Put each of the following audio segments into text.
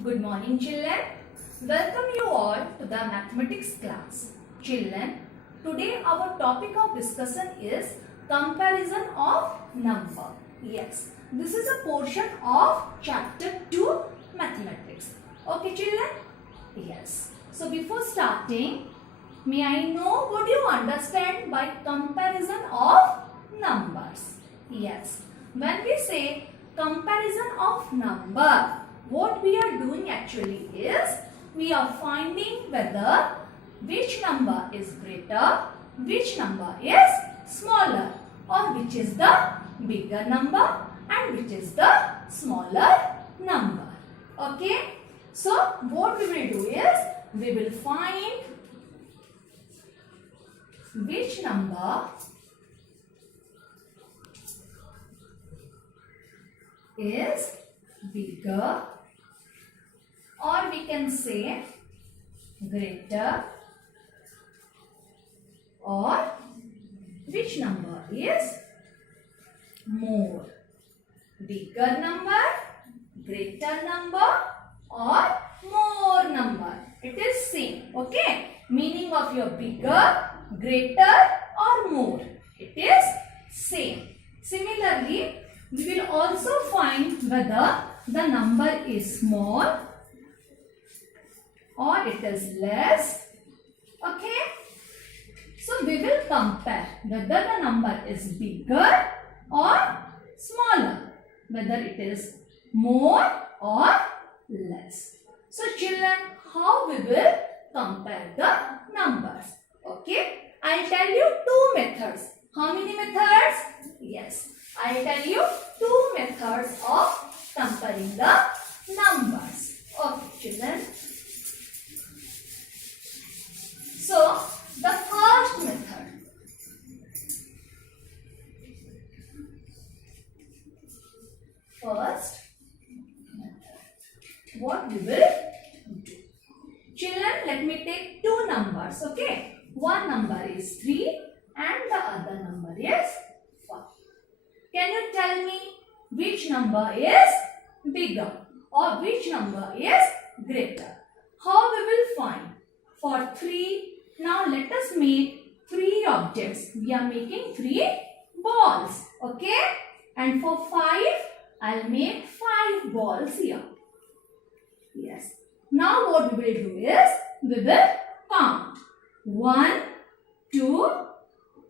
Good morning, children. Welcome you all to the mathematics class. Children, today our topic of discussion is comparison of number. Yes, this is a portion of chapter 2 mathematics. Okay, children? Yes. So before starting, may I know what you understand by comparison of numbers? Yes. When we say comparison of number, what we are doing actually is we are finding whether which number is greater, which number is smaller, or which is the bigger number and which is the smaller number. Okay. So what we will do is we will find which number is bigger, or we can say greater, or which number is more. Bigger number, greater number, or more number. It is same. Okay. Meaning of your bigger, greater, or more. It is same. Similarly, we will also find whether the number is small or it is less. Okay. So we will compare whether the number is bigger or smaller, whether it is more or less. So children, how we will compare the numbers? Okay. I will tell you two methods. How many methods? Yes. I will tell you two methods of comparing the numbers. Okay, children. So, the first method. What we will do. Children, let me take two numbers. Okay. One number is 3 and the other number is 5. Can you tell me which number is bigger or which number is greater? How we will find? For 3, now let us make 3 objects. We are making 3 balls. Okay? And for 5, I'll make 5 balls here. Yes. Now what we will do is, we will count. 1, 2,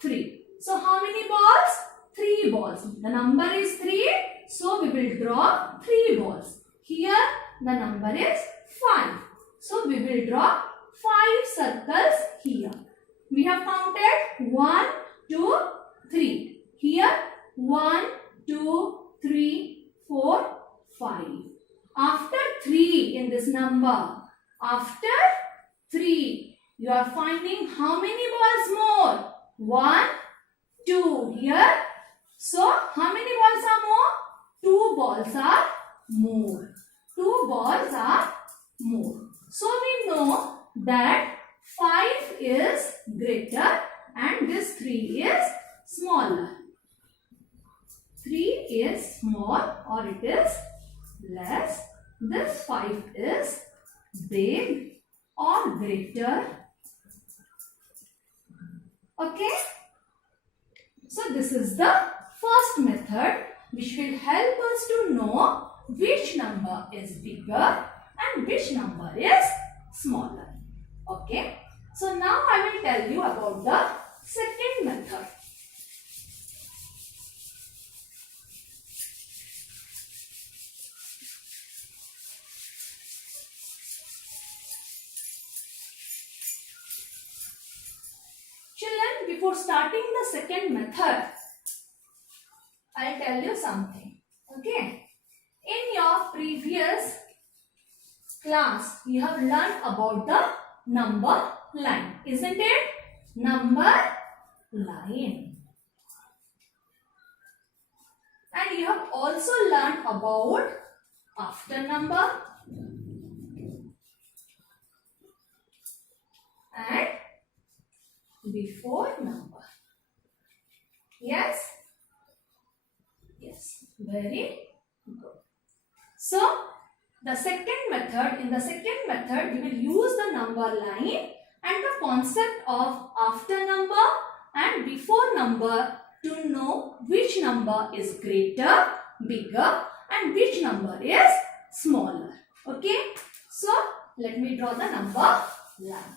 3. So how many balls? 3 balls. The number is 3. So we will draw 3 balls. Here the number is 5. So we will draw 5 circles here. We have counted 1, 2, 3. Here 1, 2, 3, 4, 5. After 3 in this number, after 3, you are finding how many balls more? 1, 2 here. So, how many balls are more? 2 balls are more. 2 balls are more. So, we know that 5 is greater and this 3 is smaller. 3 is small or it is less. This 5 is big or greater. Okay. So this is the first method which will help us to know which number is bigger and which number is smaller. Okay. So now I will tell you about the second method. Children, before starting the second method, I'll tell you something. Okay. In your previous class, you have learned about the number line, isn't it? Number line. And you have also learned about after number and before number. Yes? Yes. Very good. So, in the second method, we will use the number line and the concept of after number and before number to know which number is greater, bigger, and which number is smaller. Okay? So, let me draw the number line.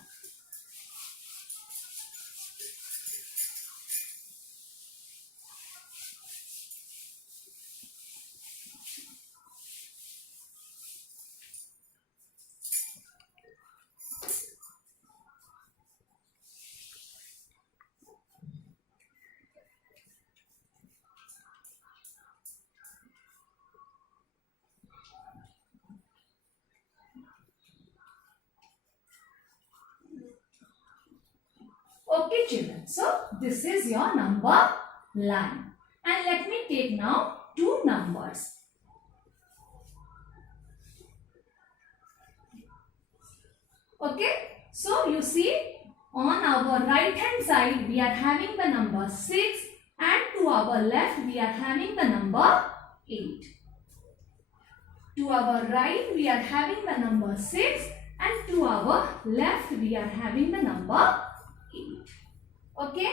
Okay children, so this is your number line. And let me take now two numbers. Okay, so you see on our right hand side we are having the number 6 and to our left we are having the number 8. To our right we are having the number 6 and to our left we are having the number 8. Okay,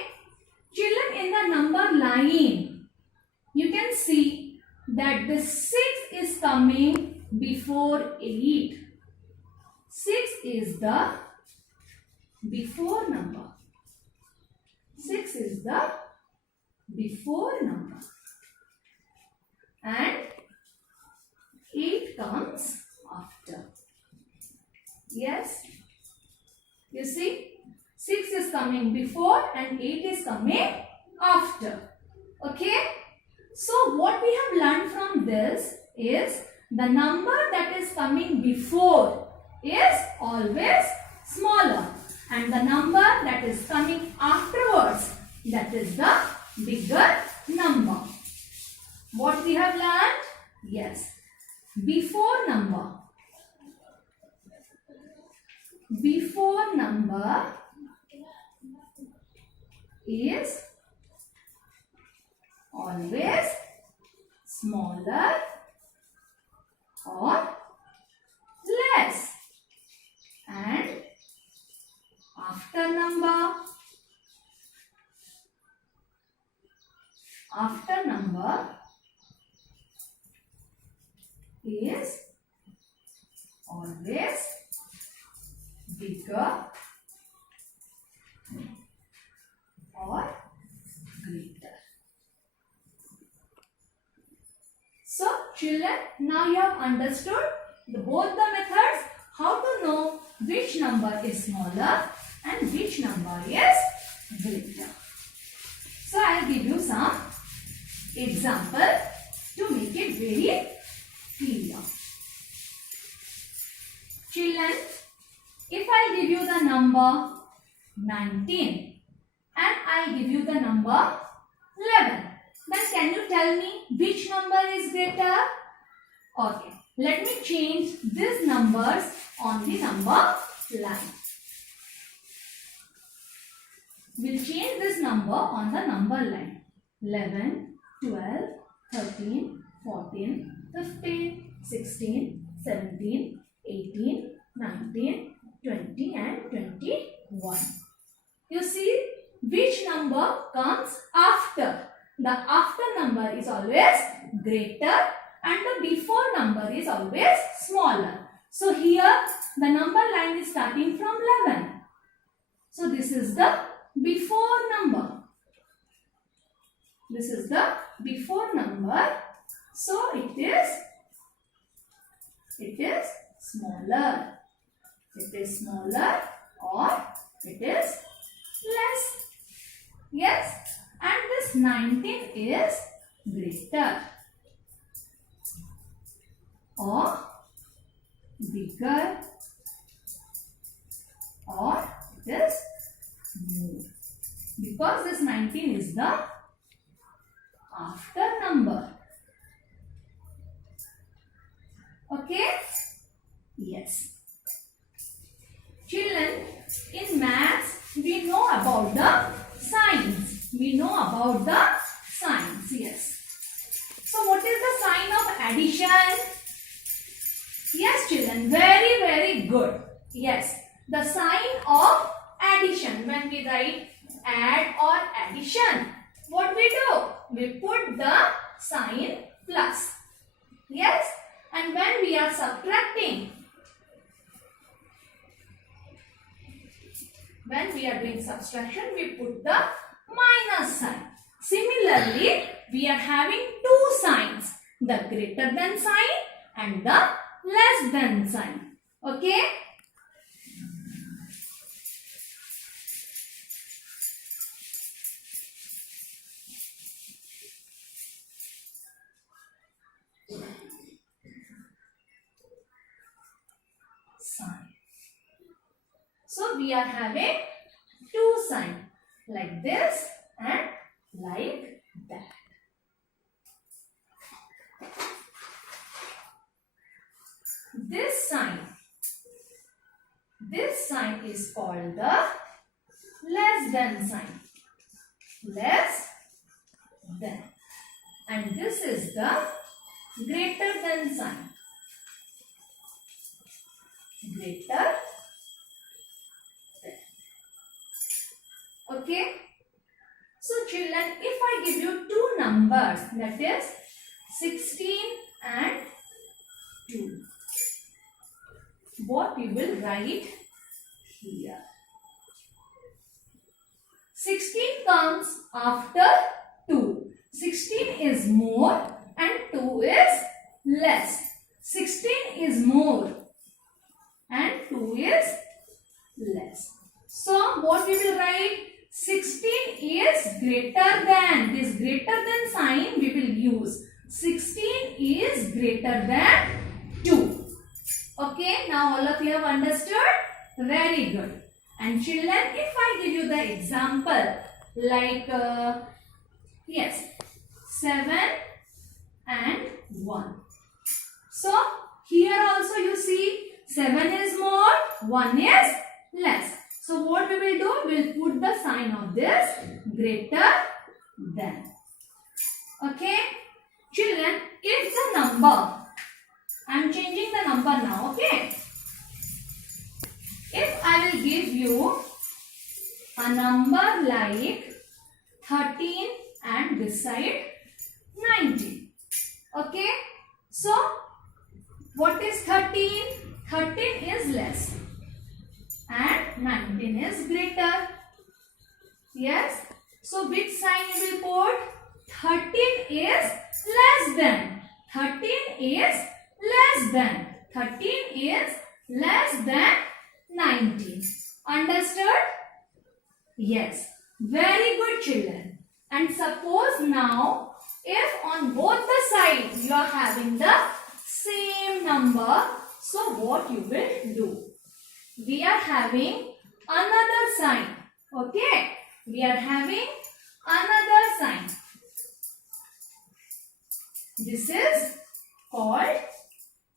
children, in the number line you can see that the 6 is coming before 8. 6 is the before number. 6 is the before number. And 8 comes after. Yes, you see, 6 is coming before and 8 is coming after. Okay, so what we have learned from this is the number that is coming before is always smaller and the number that is coming afterwards, that is the bigger number. What we have learned? Yes, before number is always smaller or less, and after number is always bigger or greater. So children, now you have understood both the methods, how to know which number is smaller and which number is greater. So I will give you some example to make it very clear. Children, if I give you the number 19 and I give you the number 11, then can you tell me which number is greater? Okay, let me change these numbers on the number line. We'll change this number on the number line. 11, 12, 13, 14, 15, 16, 17, 18, 19, 20 and 21. You see which number comes after. The after number is always greater and the before number is always smaller. So here the number line is starting from 11. So this is the before number. This is the before number. So it is smaller. It is smaller or it is less. Yes. And this 19 is greater or bigger or it is more. Because this 19 is the after number. Okay? Yes. Children, in maths, we know about the signs. Yes. So, what is the sign of addition? Yes, children, very, very good. Yes, the sign of addition. When we write add or addition, what we do? We put the sign plus. Yes, and when we are subtracting, when we are doing subtraction, we put the minus sign. Similarly, we are having two signs, the greater than sign and the less than sign. Okay? Sign. So we are having two signs like this and like that. This sign is called the less than sign. Less than. And this is the greater than sign. Greater than. Okay? So children, if I give you two numbers, that is 16 and 2, what we will write here? 16 comes after 2. 16 is more and 2 is less. 16 is more and 2 is less. So what we will write? 16 is greater than. This greater than sign we will use. 16 is greater than 2. Okay, now all of you have understood? Very good. And children, if I give you the example like, yes, 7 and 1. So, here also you see 7 is more, 1 is less. So, what we will do? We will put the sign of this greater than. Okay? Children, if the number, I am changing the number now, okay? If I will give you a number like 13 and this side 19. Okay? So, what is 13? 13 is less and 19 is greater. Yes? So, which sign you will put? 13 is less than. 13 is less than. 13 is less than 19. Understood? Yes. Very good, children. And suppose now, if on both the sides you are having the same number, so what you will do? We are having another sign. Okay? We are having another sign. This is called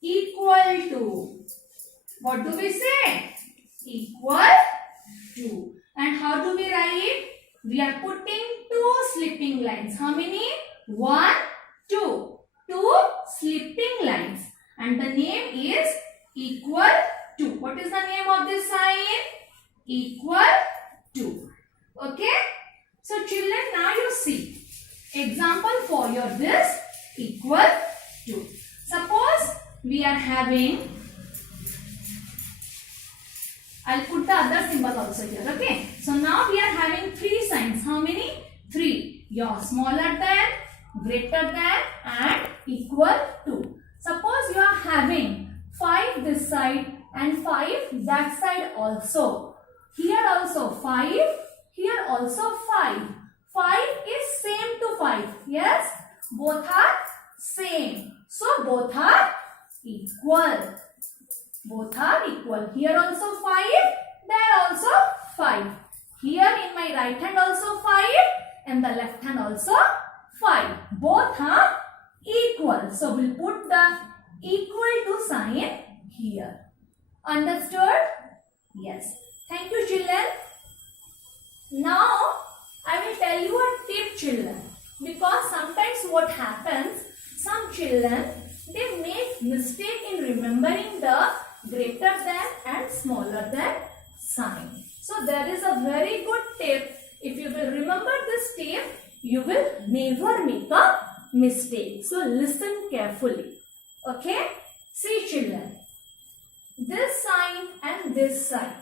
equal to. What do we say? Equal to. And how do we write? We are putting two slipping lines. How many? 1, 2. Two slipping lines. And the name is equal to. What is the name of this sign? Equal to. Okay? So children, now you see. Example for your this equal to. Suppose we are having, I'll put the other symbol also here, okay? So now we are having three signs. How many? 3. Your smaller than, greater than and equal to. Suppose you are having 5 this side and 5 that side also. Here also 5, here also 5. 5 is same to 5. Yes? Both are same. So both are equal. Both are equal. Here also 5, there also 5. Here in my right hand also 5, and the left hand also 5. Both are equal. So we'll put the equal to sign here. Understood? Yes. Thank you, children. Now I will tell you a tip, children. Because sometimes what happens, some children they make mistake in remembering the greater than and smaller than sign. So there is a very good tip. If you will remember this tip, you will never make a mistake. So listen carefully. Okay? See children, this sign and this sign,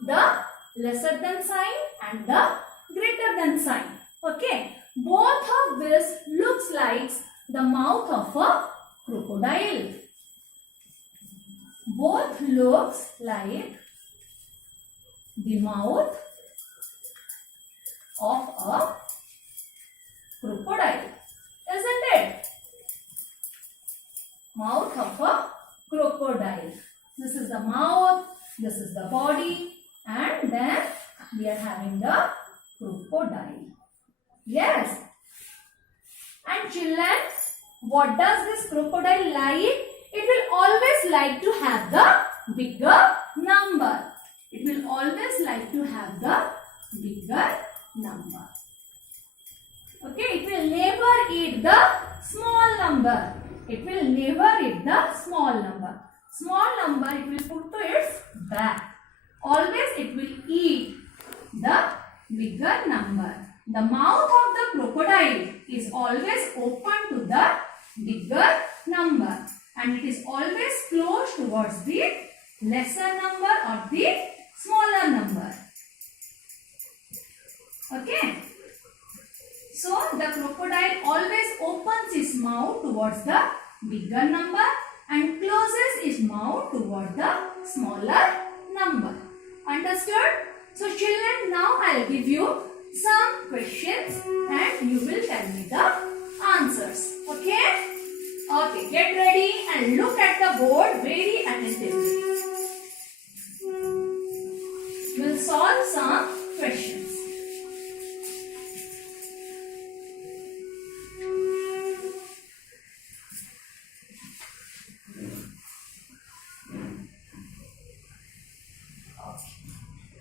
the lesser than sign and the greater than sign. Okay? Both of this looks like the mouth of a crocodile. Both looks like the mouth of a crocodile, isn't it? Mouth of a crocodile. This is the mouth, this is the body, and then we are having the crocodile. Yes. And children, what does this crocodile like? It will always like to have the bigger number. It will always like to have the bigger number. Okay, it will never eat the small number. It will never eat the small number. Small number it will put to its back. Always it will eat the bigger number. The mouth of the crocodile is always open to the bigger number, and it is always close towards the lesser number or the smaller number. Okay. So the crocodile always opens its mouth towards the bigger number and closes its mouth towards the smaller number. Understood? So children, now I will give you some questions and you will tell me the answers. Okay? Okay, get ready and look at the board very attentively. We'll solve some questions.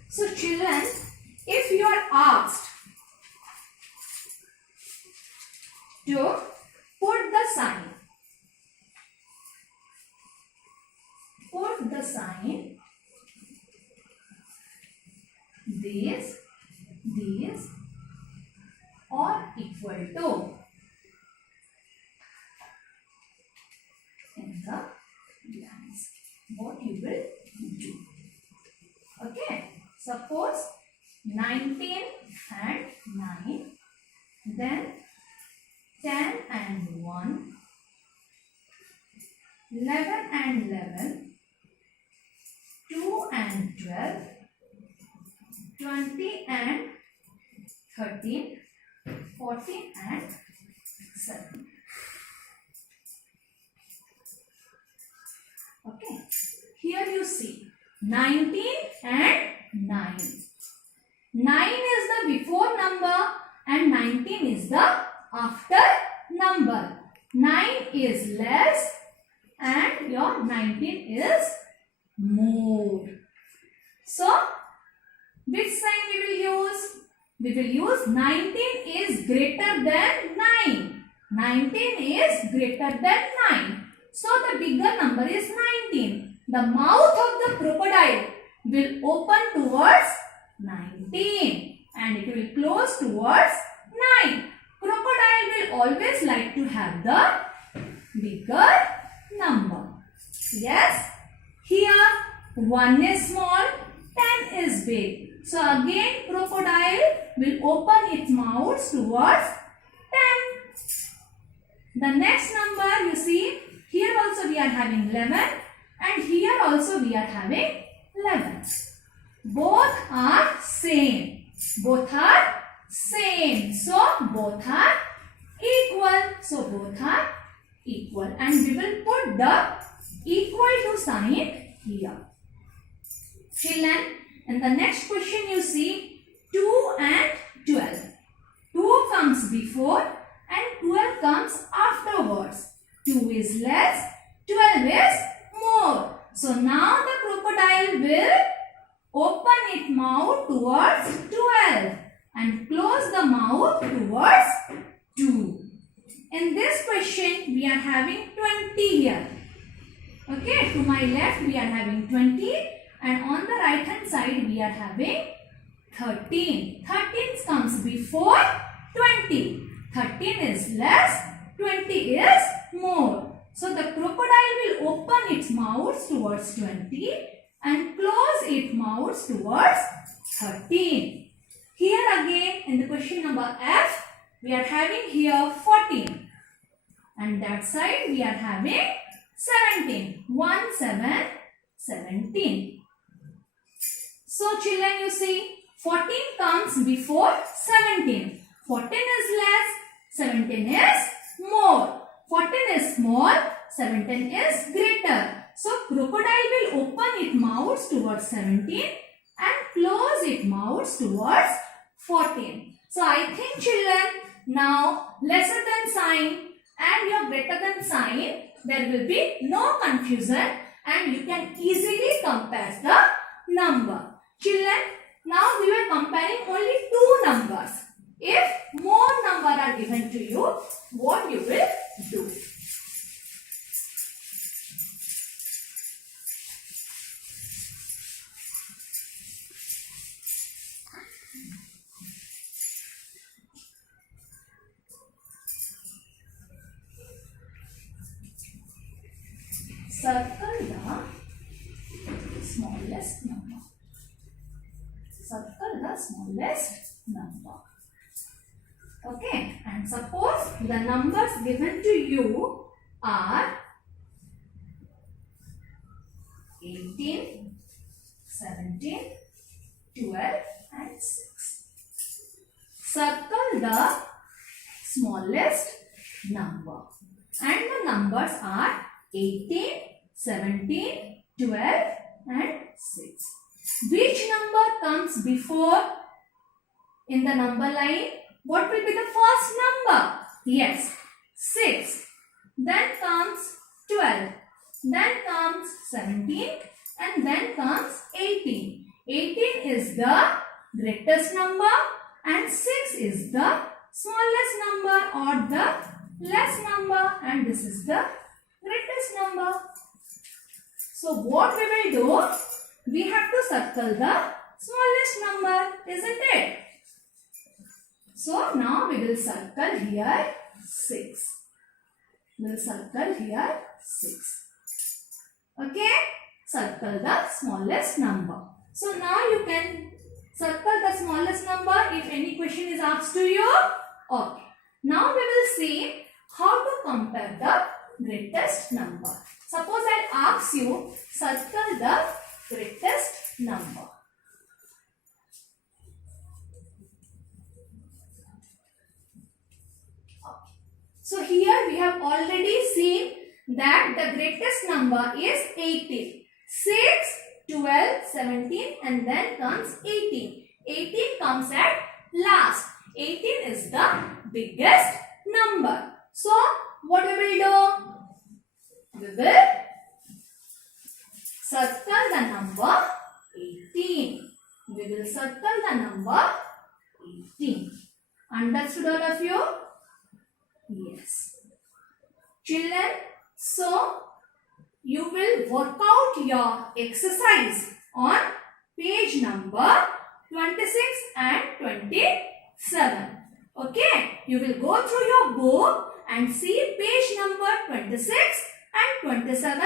So children, if you are asked to put the sign these are equal to in the lines, what you will do. Okay, suppose 19 and 9, then 10 and 1, 11 and 11, 2 and 12, 20 and 13, 14 and 7. Okay, here you see 19 and 9. 9 is the before number and 19 is the after number. 9 is less and your 19 is more. So, which sign we will use? We will use 19 is greater than 9. 19 is greater than 9. So, the bigger number is 19. The mouth of the crocodile will open towards 19 and it will close towards 9. Crocodile will always like to have the bigger number. Yes? Here 1 is small, 10 is big. So again crocodile will open its mouth towards 10. The next number you see, here also we are having 11 and here also we are having 11. Both are same. Both are same. So both are equal. So both are equal. And we will put the equal to sign here. Children, in the next question you see 2 and 12. 2 comes before and 12 comes afterwards. 2 is less, 12 is more. So now the crocodile will open its mouth towards 12 and close the mouth towards 2. In this question, we are having 20 here. Okay, to my left we are having 20 and on the right hand side we are having 13. 13 comes before 20. 13 is less, 20 is more. So the crocodile will open its mouth towards 20 and close its mouth towards 13. Here again in the question number F, we are having here 14. And that side we are having 17. 1, 7, 17. So children, you see 14 comes before 17. 14 is less, 17 is more. 14 is small, 17 is greater. So crocodile will open its mouth towards 17 and close its mouth towards 14. So I think children, now lesser than sign and your greater than sign, there will be no confusion and you can easily compare the number. Children, now we were comparing only two numbers. If more numbers are given to you, what you will do? Circle the smallest number. Circle the smallest number. Okay, and suppose the numbers given to you are 18, 17, 12 and 6. Circle the smallest number and the numbers are 18, 17, 12 and 6. Which number comes before in the number line? What will be the first number? Yes, 6. Then comes 12. Then comes 17 and then comes 18. 18 is the greatest number and 6 is the smallest number or the less number and this is the greatest number. So what we will do? We have to circle the smallest number, isn't it? So now we will circle here 6. We will circle here 6. Okay? Circle the smallest number. So now you can circle the smallest number if any question is asked to you. Okay. Now we will see how to compare the greatest number. Suppose I ask you, circle the greatest number. So here we have already seen that the greatest number is 18. 6, 12, 17 and then comes 18. 18 comes at last. 18 is the biggest number. So what we will do? We will circle the number 18. We will circle the number 18. Understood all of you? Yes. Children, so you will work out your exercise on page number 26 and 27. Okay? You will go through your book and see page number 26 and 27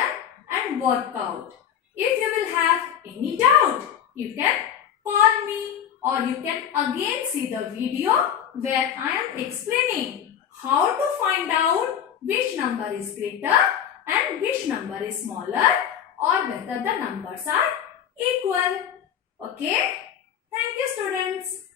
and work out. If you will have any doubt, you can call me or you can again see the video where I am explaining how to find out which number is greater and which number is smaller or whether the numbers are equal. Okay? Thank you, students.